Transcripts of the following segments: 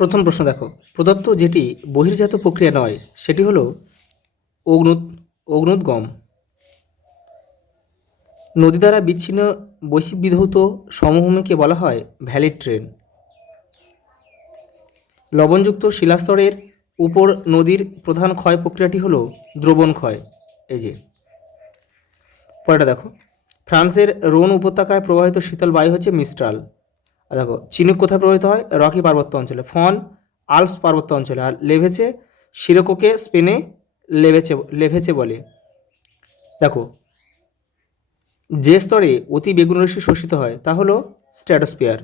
প্রথম প্রশ্ন দেখো, প্রদত্ত যেটি বহির্জাত প্রক্রিয়া নয় সেটি হলো অগ্নুদ্গম। নদী দ্বারা বিচ্ছিন্ন বহির্বিধৌত সমভূমিকে বলা হয় ভ্যালি ট্রেন। লবণযুক্ত শিলাস্তরের উপর নদীর প্রধান ক্ষয় প্রক্রিয়াটি হলো দ্রবণ ক্ষয়। এই যে পরেটা দেখো, ফ্রান্সের রোন উপত্যকায় প্রবাহিত শীতল বায়ু হচ্ছে মিস্ট্রাল। আর দেখো, চিনুক কোথায় প্রবাহিত হয়? রকি পার্বত্য অঞ্চলে। ফন আল্পস পার্বত্য অঞ্চলে। আর লেভেছে সিরোকোকে স্পেনে লেভেছে বলে। দেখো, যে স্তরে অতি বেগুনরশ্মি শোষিত হয় তা হলো স্ট্র্যাটোস্ফিয়ার।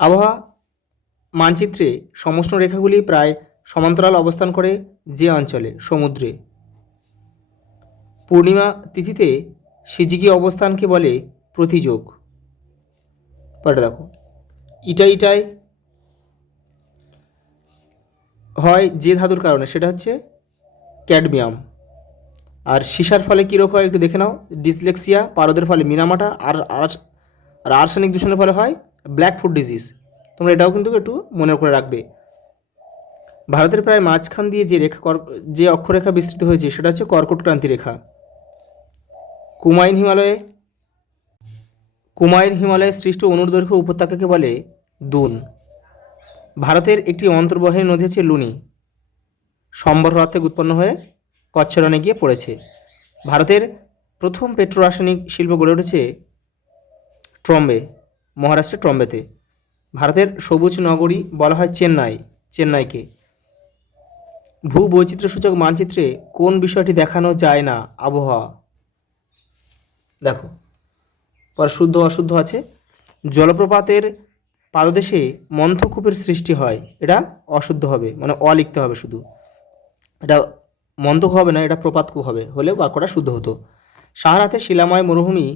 আবহাওয়া মানচিত্রে সমষ্ণ রেখাগুলি প্রায় সমান্তরাল অবস্থান করে যে অঞ্চলে? সমুদ্রে। পূর্ণিমা তিথিতে সিজিকি অবস্থানকে বলে প্রতিযোগ। পরে দেখো, ইটাই হয় যে ধাতুর কারণে, সেটা হচ্ছে ক্যাডমিয়াম। আর সীসার ফলে কী রোগ হয় একটু দেখে নাও। ডিসলেক্সিয়া। পারদের ফলে মিনামাটা। আর আর্সেনিক দূষণের ফলে হয় ব্ল্যাক ফুট ডিজিজ। তোমরা এটাও কিন্তু একটু মনে করে রাখবে। ভারতের প্রায় মাঝখান দিয়ে যে অক্ষরেখা বিস্তৃত হয়েছে সেটা হচ্ছে কর্কট ক্রান্তি রেখা। কুমাইন হিমালয়ে সৃষ্ট অনুদৈর্ঘ্য উপত্যকাকে বলে দুন। ভারতের একটি অন্তর্বাহিনী নদী হচ্ছে লুনি। সম্বর হ্রদ থেকে উৎপন্ন হয়ে কচ্ছরণে গিয়ে পড়েছে। ভারতের প্রথম পেট্রোরাসায়নিক শিল্প গড়ে উঠেছে ট্রম্বে, মহারাষ্ট্রের ট্রম্বেতে। ভারতের সবুজ নগরী বলা হয় চেন্নাইকে। ভূবৈচিত্র্যসূচক মানচিত্রে কোন বিষয়টি দেখানো যায় না? আবহাওয়া। দেখো, পর শুদ্ধ অশুদ্ধ আছে। জলপ্রপাতের পাদদেশে মন্থকূপের সৃষ্টি হয়, এটা অশুদ্ধ হবে, মানে লিখতে হবে শুধু। এটা মন্থকূপ হবে না, এটা প্রপাতকূপ হবে, হলে বাক্যটা শুদ্ধ হতো। সাহারাতে শিলাময় মরুভূমি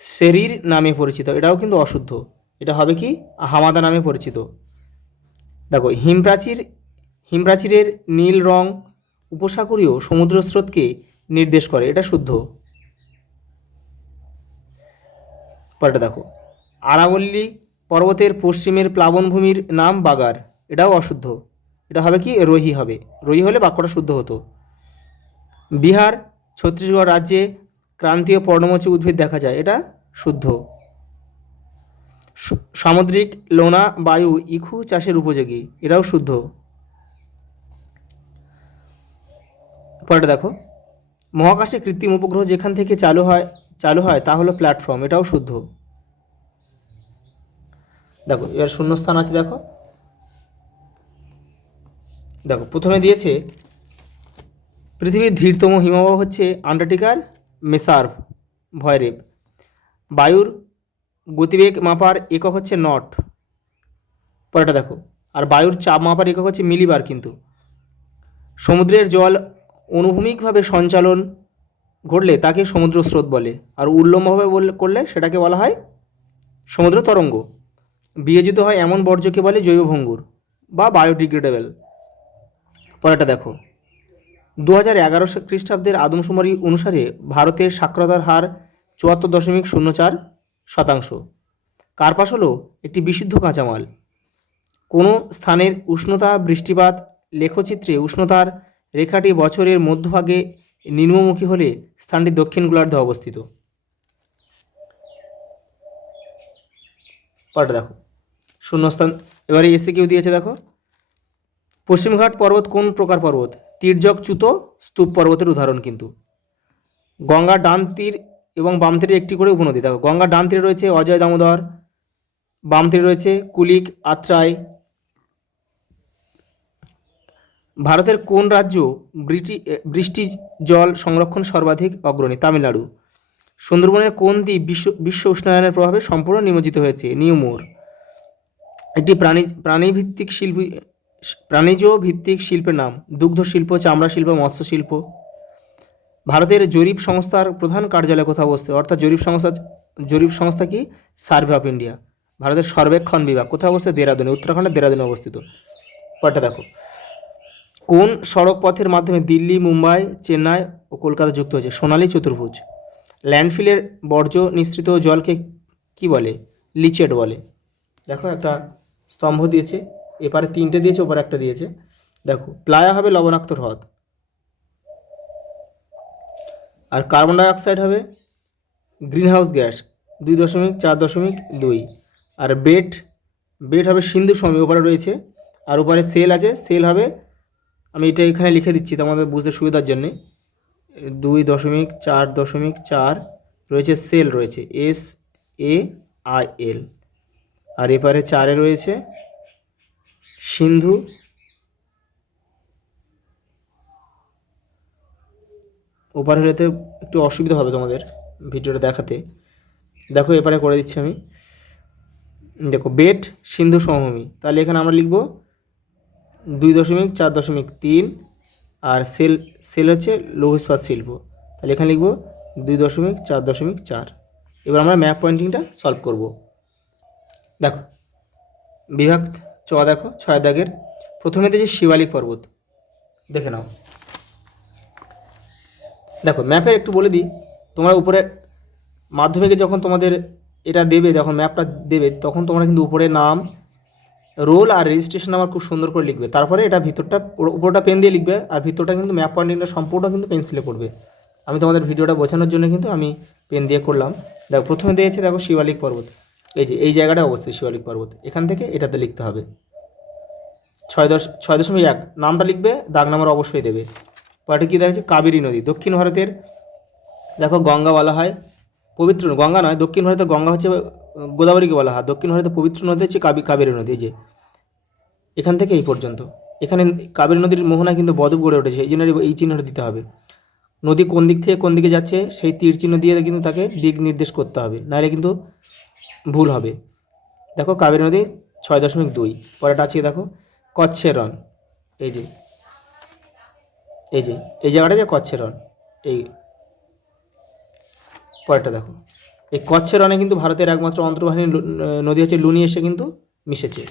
সেরির নামে পরিচিত, এটাও কিন্তু অশুদ্ধ। এটা হবে কি? হামাদা নামে পরিচিত। দেখো, হিমপ্রাচীরের নীল রং উপসাগরীয় সমুদ্র স্রোতকে নির্দেশ করে, এটা শুদ্ধ। পরেটা দেখো, আরাবল্লী পর্বতের পশ্চিমের প্লাবনভূমির নাম বাগার, এটাও অশুদ্ধ। এটা হবে কি? রোহি হবে। রোহি হলে বাক্যটা শুদ্ধ হতো। বিহার ছত্তিশগড় রাজ্যে ক্রান্তীয় পর্ণমোচী উদ্ভিদ দেখা যায়, এটা শুদ্ধ। সামুদ্রিক লোনা বায়ু ইখু চাষের উপযোগী, এটাও শুদ্ধ। পরেটা দেখো, মহাকাশে কৃত্রিম উপগ্রহ যেখান থেকে চালু হয় তা হলো প্ল্যাটফর্ম, এটাও শুদ্ধ। দেখো, এর শূন্যস্থান আছে। দেখো প্রথমে দিয়েছে পৃথিবীর ধীরতম হিমবাহ হচ্ছে আন্টার্কটিকার মেসার্ভ ভয়রেব। বায়ুর গতিবেগ মাপার একক হচ্ছে নট। পরেটা দেখো, আর বায়ুর চাপ মাপার একক হচ্ছে মিলিবার কিন্তু। সমুদ্রের জল অনুভূমিকভাবে সঞ্চালন ঘটলে তাকে সমুদ্র স্রোত বলে, আর উল্লম্বভাবে করলে সেটাকে বলা হয় সমুদ্র তরঙ্গ। বিয়োজিত হয় এমন বর্জ্যকে বলে জৈব ভঙ্গুর বা বায়োডিগ্রেডেবল। পরেটা দেখো, 2011 খ্রিস্টাব্দের আদমশুমারি অনুসারে ভারতের সাক্ষরতার হার 74.04%। কার্পাস হলো একটি বিশুদ্ধ কাঁচামাল। কোনো স্থানের উষ্ণতা, বৃষ্টিপাত লেখচিত্রে উষ্ণতার রেখাটি বছরের মধ্যভাগে নিম্নমুখী হলে স্থানটি দক্ষিণ গোলার্ধে অবস্থিত। পরেটা দেখো, শূন্যস্থান। এবারে এসে দিয়েছে। দেখো, পশ্চিমঘাট পর্বত কোন প্রকার পর্বত? তির্যক চ্যুত স্তূপ পর্বতের উদাহরণ কিন্তু। গঙ্গার ডান তীর এবং বাম তীরে একটি করে উপনদী। দেখো, গঙ্গার ডান তীরে রয়েছে অজয় দামোদর, বাম তীরে রয়েছে কুলিক, আত্রাই। ভারতের কোন রাজ্য বৃষ্টি জল সংরক্ষণ সর্বাধিক অগ্রণী? তামিলনাড়ু। সুন্দরবনের কোন দ্বীপ বিশ্ব উষ্ণায়নের প্রভাবে সম্পূর্ণ নিমজ্জিত হয়েছে? নিউমোর। একটি প্রাণীজ ভিত্তিক শিল্পের নাম? দুগ্ধ শিল্প, চামড়া শিল্প, মৎস্য শিল্প। ভারতের জরিপ সংস্থার প্রধান কার্যালয় কোথাও অবস্থিত? অর্থাৎ জরিপ সংস্থা কি? Survey of India. ভারতের সর্বেক্ষণ বিভাগ কোথায় অবস্থিত? দেরাদুনে, উত্তরাখণ্ডের দেরাদুনে অবস্থিত। পরেরটা দেখো, কোন সড়ক পথের মাধ্যমে দিল্লি, মুম্বাই, চেন্নাই ও কলকাতা যুক্ত হয়েছে? সোনালী চতুর্ভুজ। ল্যান্ডফিলের বর্জ্য নিঃসৃত জলকে কি বলে? লিচেট বলে। দেখো, একটা স্তম্ভ দিয়েছে, এপারে 3টে দিয়েছে, ওপারে একটা দিয়েছে। দেখো প্লায়া হবে লবণাক্ত হ্রদ, আর কার্বন ডাইঅক্সাইড হবে গ্রিনহাউস গ্যাস 2.4.2, আর বেড হবে সিন্ধু সমভূমি, ওপারে রয়েছে। আর ওপারে সেল আছে, সেল হবে, আমি এটা এখানে লিখে দিচ্ছি তোমাদের বুঝতে সুবিধার জন্যে, 2.4.4 রয়েছে, সেল রয়েছে SAIL, আর এপারে 4-এ রয়েছে সিন্ধু, ওপারে হলেতে একটু অসুবিধা হবে তোমাদের ভিডিওটা দেখাতে। দেখো এপারে করে দিচ্ছি আমি, দেখো বেড সিন্ধু সমভূমি, তাহলে এখানে আমরা লিখব 2.4.3, আর সেল হচ্ছে লৌহ ইস্পাত শিল্প, তাহলে এখানে লিখব 2.4.4। এবার আমরা ম্যাপ পয়েন্টিংটা সলভ করব। দেখো বিভাগ দেখো 6 দাগের প্রথমে দিয়েছে শিবালিক পর্বত, দেখে নাও। দেখো ম্যাপে একটু বলে দিই, তোমরা উপরে মাধ্যমিকে যখন তোমাদের এটা দেবে, যখন ম্যাপটা দেবে, তখন তোমরা কিন্তু উপরে নাম, রোল আর রেজিস্ট্রেশন নাম্বার খুব সুন্দর করে লিখবে। তারপরে এটা ভিতরটা, উপরটা পেন দিয়ে লিখবে, আর ভিতরটা কিন্তু ম্যাপ পয়েন্টিংটা সম্পূর্ণ কিন্তু পেন্সিলে করবে। আমি তোমাদের ভিডিওটা বোঝানোর জন্য কিন্তু আমি পেন দিয়ে করলাম। দেখো প্রথমে দিয়েছে, দেখো শিবালিক পর্বত, এই জায়গাটায় অবস্থিত শিবালিক পর্বত, এখান থেকে এটাতে লিখতে হবে 6.1 নামটা লিখবে, দাগ নাম্বার অবশ্যই দেবে। পরেরটা কী দেখছে, কাবেরী নদী, দক্ষিণ ভারতের, দেখো গঙ্গা বলা হয় পবিত্র, গঙ্গা নয়, দক্ষিণ ভারতে গঙ্গা হচ্ছে গোদাবরীকে বলা হয়, দক্ষিণ ভারতে পবিত্র নদী হচ্ছে কাবেরী নদী। যে এখান থেকে এই পর্যন্ত, এখানে কাবেরী নদীর মোহনায় কিন্তু বদ্বীপ গড়ে উঠেছে, এই জন্য এই চিহ্নটা দিতে হবে। নদী কোন দিক থেকে কোন দিকে যাচ্ছে সেই তীর চিহ্ন দিয়ে কিন্তু তাকে দিক নির্দেশ করতে হবে, নাহলে কিন্তু ভুল হবে। দেখো কাবেরী নদী 6.2। পরেটা আছে দেখো কচ্ছের রণ, এই যে এই জায়গাটা যে কচ্ছের রণ, এই পরেরটা দেখো, এই কচ্ছের রণে কিন্তু ভারতের একমাত্র অন্তর্বাহিনী নদী হচ্ছে লুনি, এসে কিন্তু মিশেছে।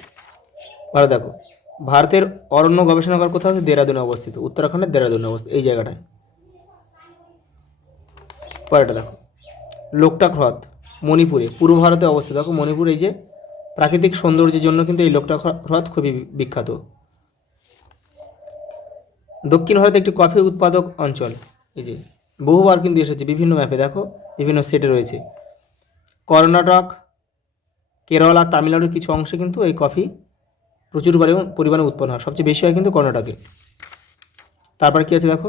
ভালো দেখো, ভারতের অরণ্য গবেষণাগার কোথাও হচ্ছে দেরাদুনে অবস্থিত, উত্তরাখণ্ডের দেরাদুনে অবস্থিত, এই জায়গাটায়। পরেরটা দেখো লোকটাক হ্রদ মণিপুরে, পূর্ব ভারতে অবস্থিত। দেখো মণিপুর এই যে প্রাকৃতিক সৌন্দর্যের জন্য কিন্তু এই লোকটাক হ্রদ খুবই বিখ্যাত। দক্ষিণ ভারতে একটি কফি উৎপাদক অঞ্চল, এই যে বহুবার কিন্তু এসেছে বিভিন্ন ম্যাপে, দেখো বিভিন্ন সেটে রয়েছে। কর্ণাটক, কেরল আর তামিলনাড়ুর কিছু অংশে কিন্তু এই কফি প্রচুর পরিমাণে উৎপন্ন হয়, সবচেয়ে বেশি হয় কিন্তু কর্ণাটকে। তারপর কী আছে দেখো,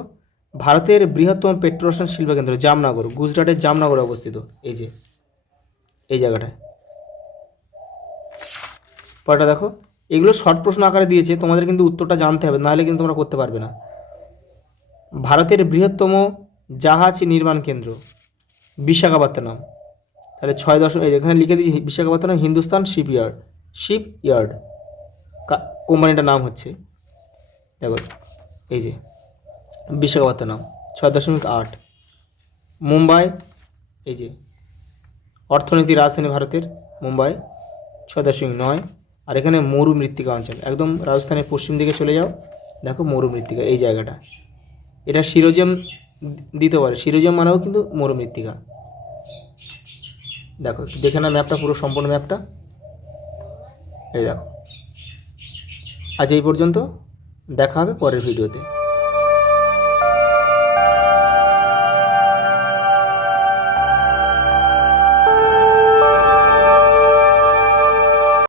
ভারতের বৃহত্তম পেট্রোরসায়ন শিল্পকেন্দ্র জামনগর, গুজরাটের জামনগরে অবস্থিত, এই যে এই জায়গাটায়। পরেরটা দেখো, এগুলো শর্ট প্রশ্ন আকারে দিয়েছে, তোমাদের কিন্তু উত্তরটা জানতে হবে, নাহলে কিন্তু তোমরা করতে পারবে না। ভারতের বৃহত্তম জাহাজ নির্মাণ কেন্দ্র বিশাখাপত্তনম, তাহলে 6 এখানে লিখে দিয়েছি বিশাখাপত্তনম হিন্দুস্তান শিপইয়ার্ড কোম্পানিটার নাম হচ্ছে, দেখো এই যে বিশাখাপত্তনম 6.8। মুম্বাই, এই যে অর্থনীতির রাজধানী ভারতের মুম্বাই 6.9। আর এখানে মরুমৃত্তিকা অঞ্চল, একদম রাজস্থানের পশ্চিম দিকে চলে যাও, দেখো মরুমৃত্তিকা এই জায়গাটা, এটা শিরোজেম দিতে পারে, শিরোজেম মানেও কিন্তু মরুমৃত্তিকা। দেখো দেখে না ম্যাপটা, পুরো সম্পূর্ণ ম্যাপটা, এই দেখো। আজ এই পর্যন্ত, দেখা হবে পরের ভিডিওতে।